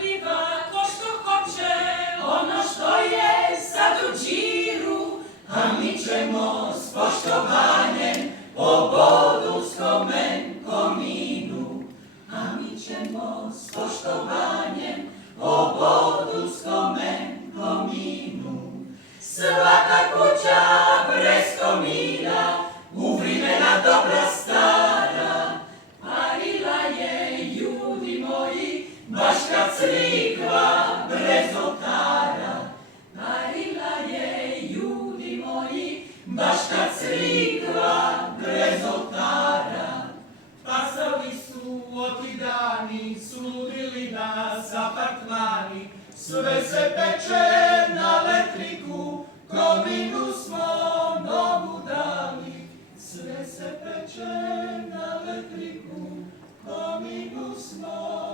biva ko što hoće, ono što je sad u džiru, a mi ćemo s poštovanjem po Boduskome kominu. A mi ćemo s poštovanjem po Boduskome kominu. Svaka kuća bez komina, u vremena dobra stara, parila je, ljudi moji, baš kad crikva brez oltara. Parila je, ljudi moji, baš kad crikva brez oltara. Pasali su oti dani, sludili nas apartmani, sve se peče na elektriku, kominu smo nogu dali. Sve se peče na elektriku, kominu smo